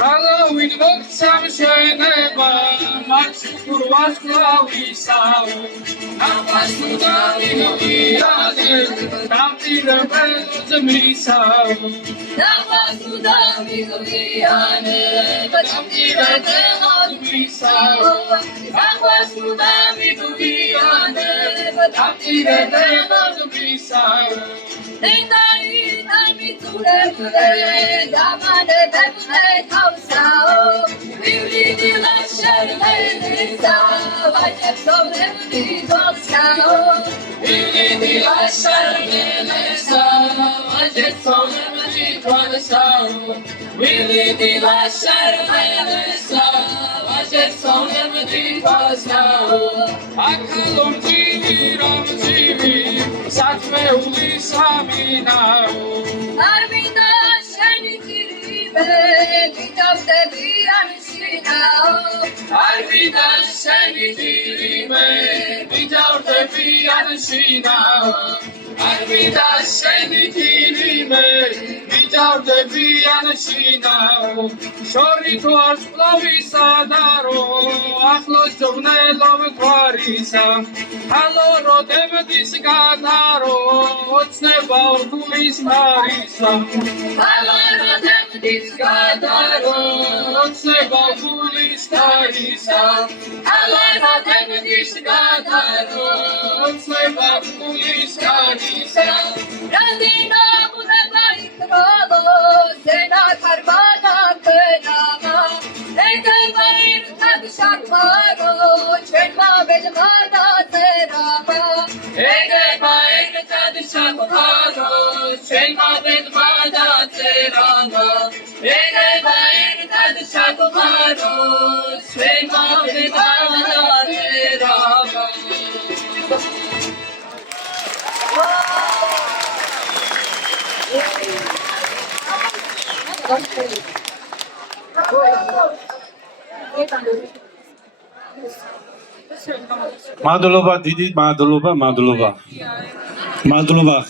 Halloween მოხსამ შენება მარცხურ ვასკლავისაო აფასუდა მიგოიაზე დამტირებელ ძმისაო აფასუდა მიგოიაზე დამტირებელ ძმისაო აფასუდა მიგოიაზე დამტირებელ ძმისაო შორი თუ არ სპლავისა და რო ახლოს ძვნელობ გვარისა ჰალო როდებდის გადარო ოცნება გულის მარისა ჰალო როდებდის გადარო ოცნება გულის მარისა ჰალო როდებდის გადარო ოცნება გულის მარისა რადინა ბუნება იქროლო ზენა ქარბანა ქენამა ეგება ერთად შარბარო ჩვენმა ბედმა დაწერამა ეგება ერთად შარბარო ჩვენმა ბედმა დაწერამა ეგება ერთად შარბარო ჩვენმა ბედმა დაწერამა მადლობა დიდი მადლობა